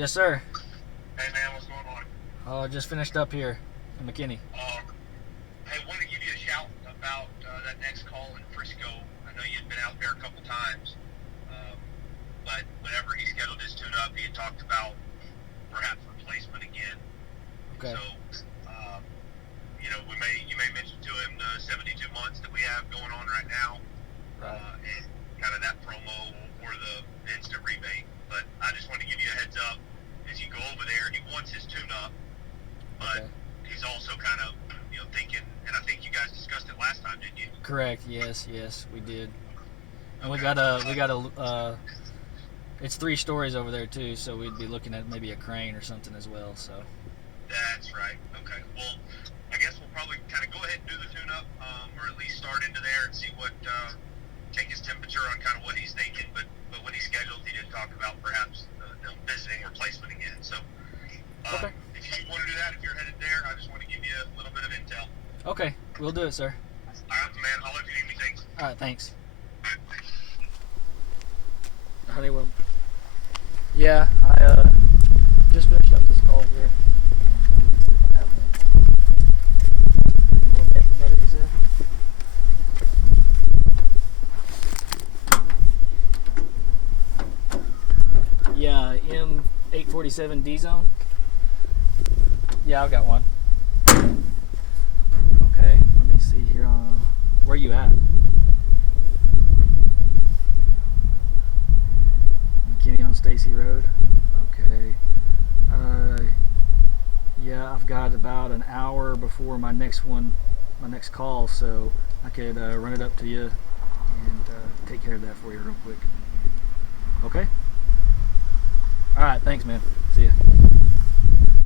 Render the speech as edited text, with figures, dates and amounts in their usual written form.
Yes, sir. Hey man, what's going on? Oh, just finished up here in McKinney. Hey, wanted to give you a shout about that next call in Frisco. I know you'd been out there a couple times, um, but whenever he scheduled his tune-up, he had talked about perhaps replacement again. Okay. So, um, you may mention to him the 72 months that we have going on right now, Right. and kind of that promo or the instant rebate. But I just want to give you a heads up as you go over there. He wants his tune-up, but Okay. he's also kind of thinking, and I think you guys discussed it last time, didn't you? Correct. Yes, we did. And Okay. we got a. It's 3 stories over there too, so we'd be looking at maybe a crane or something as well. So. That's right. Okay. Well, I guess we'll probably kind of go ahead and do the tune-up, or at least start into there and see what, take his temperature on kind of what he's thinking. But when he scheduled, he did talk about perhaps visiting replacement again. So Okay. if you want to do that, if you're headed there, I just want to give you a little bit of intel. Okay, we'll do it, sir. All right, man. Holler if you need anything. All right, thanks. All right. Honeywell. Yeah, I just finished up this call here. Let me see if I have any more bank promoter, you said? Yeah, M847D zone. Yeah, I've got one. Okay, let me see here. Where you at? McKinney on Stacy Road. Okay. Yeah, I've got about an hour before my next call, so I could run it up to you and take care of that for you real quick. Okay? All right, thanks, man. See ya.